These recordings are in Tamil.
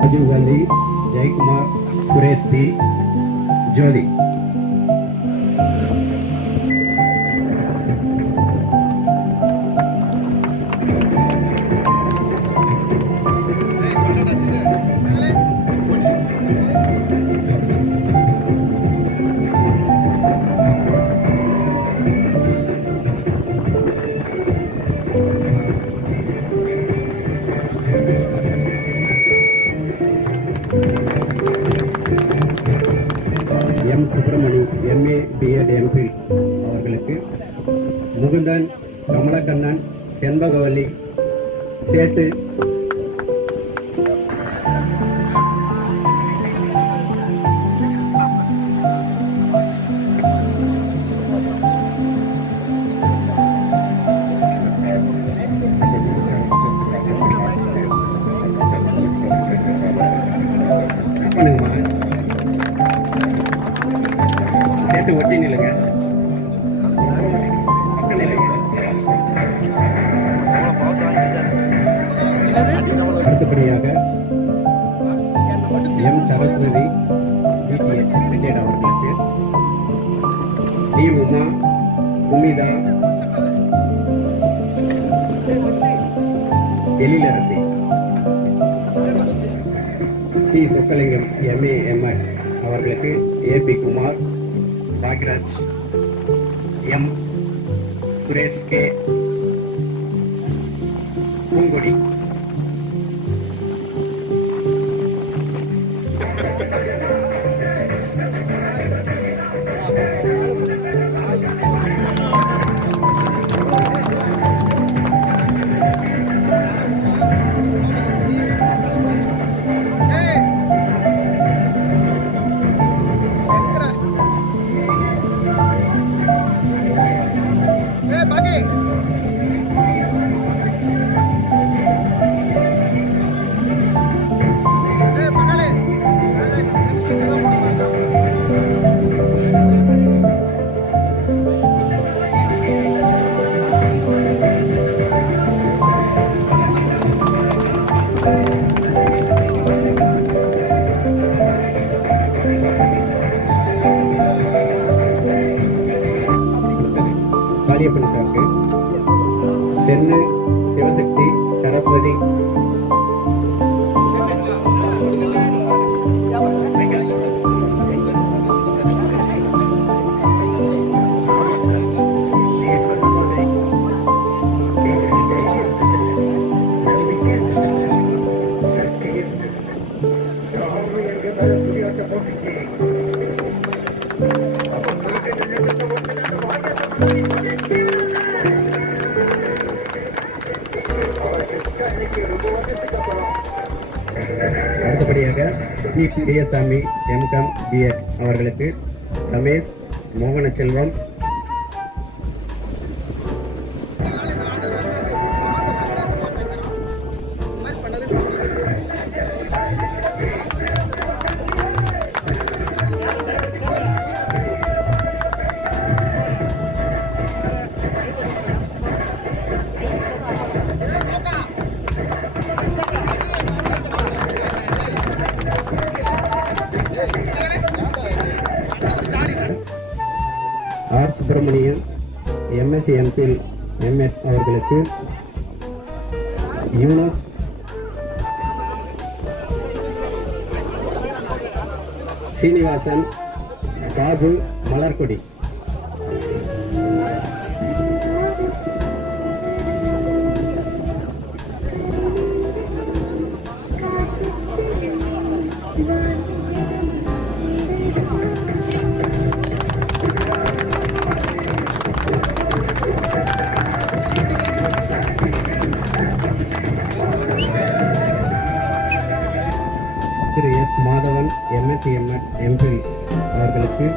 Rajiv Gandhi, Jayakumar, Suresh P, Jothi. M Subramani, MA, B.Ed, M.Phil அவர்களுக்கு, முகுந்தன், கமலக்கண்ணன், செண்பகவல்லி, சேட்டு, சேட்டு ஒட்டி நிலுங்க. அடுத்தபடியாக எம் சரஸ்வதி, BTH அவர்களுக்கு, T Uma, Sumitha, Ezhilarasi, T Chockalingam, MA, M.Ed அவர்களுக்கு, AP Kumar, Bhagyaraj, M Suresh K, Poongodi. Kaliappan சாருக்கு, சென்னு, சிவசக்தி, சரஸ்வதி, அடுத்தபடியாக பி. பிரியசாமி, M.Com, B.Ed அவர்களுக்கு, Ramesh, Mohanaselvam, R. Subramanian, MSc, M.Phil, M.Ed அவர்களுக்கு, Yunus, Srinivasan, Babu, Malarkodi. Thiru S. Madhavan, MSc, M.Ed, M.Phil அவர்களுக்கு,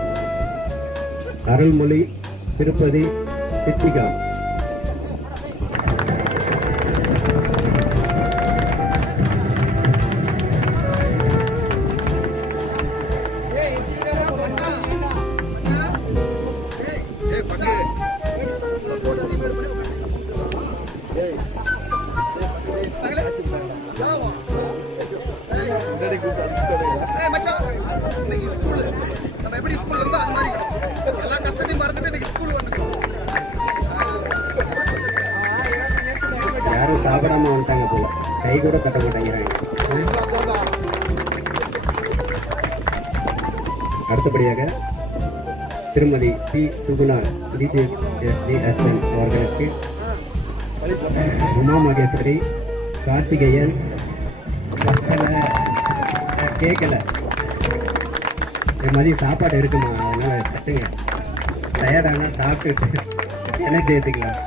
அருள்மொழி, திருப்பதி, சித்திகா. யாரும் சாப்பிடாம வந்துட்டாங்க போல, கை கூட தட்ட மாட்டேங்கிறாங்க. அடுத்தபடியாக திருமதி பி சுகுணா DTSGSN அவர்களுக்கு உமா மகேஸ்வரி கார்த்திகேயன் கேட்கல, மதியம் சாப்பாடு இருக்குமா, அதனால தட்டுங்க, டயர்டானா சாப்பிட்டு எனர்ஜி ஏற்றுக்கலாம்.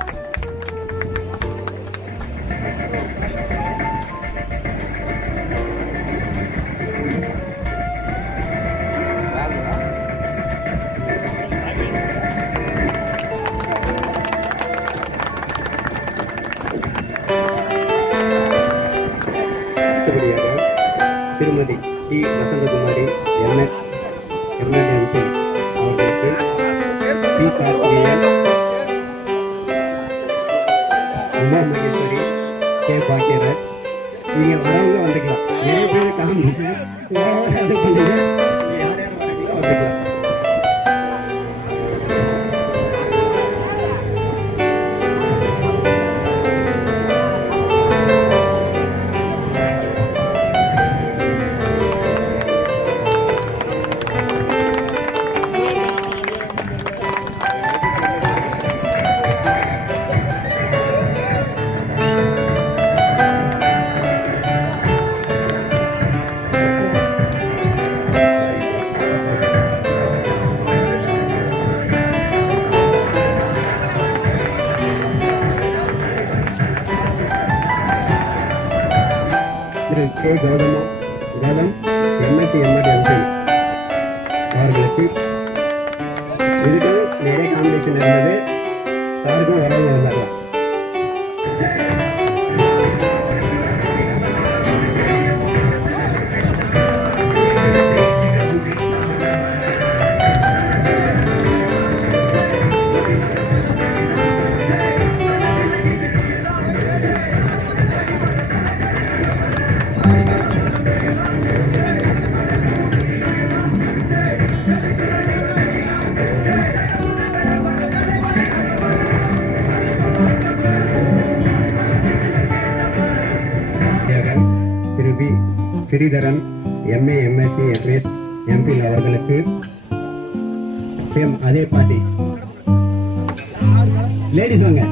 திருமதி டி வசந்தகுமாரி MS MNMP அவர்களுக்கு பி கார்த்திகேயன், உமா மகேஸ்வரி, கே பாக்கியராஜ். நீங்கள் வரவங்க வந்துக்கலாம், நிறைய பேர் காமிச்சு அது பண்ணுங்க, யார் யார் வரீங்களோ வந்துக்கலாம். திரு கே கௌதம் MSc MD அவர்களுக்கு இதுக்கு நிறைய காம்படிஷன் இருந்தது, சாருக்கும் வரவங்க வந்தாங்க. Thiru V Sridharan MA MSc MPhil அவர்களுக்கு சேம் அதே பார்ட்டி. லேடிஸ் வாங்க.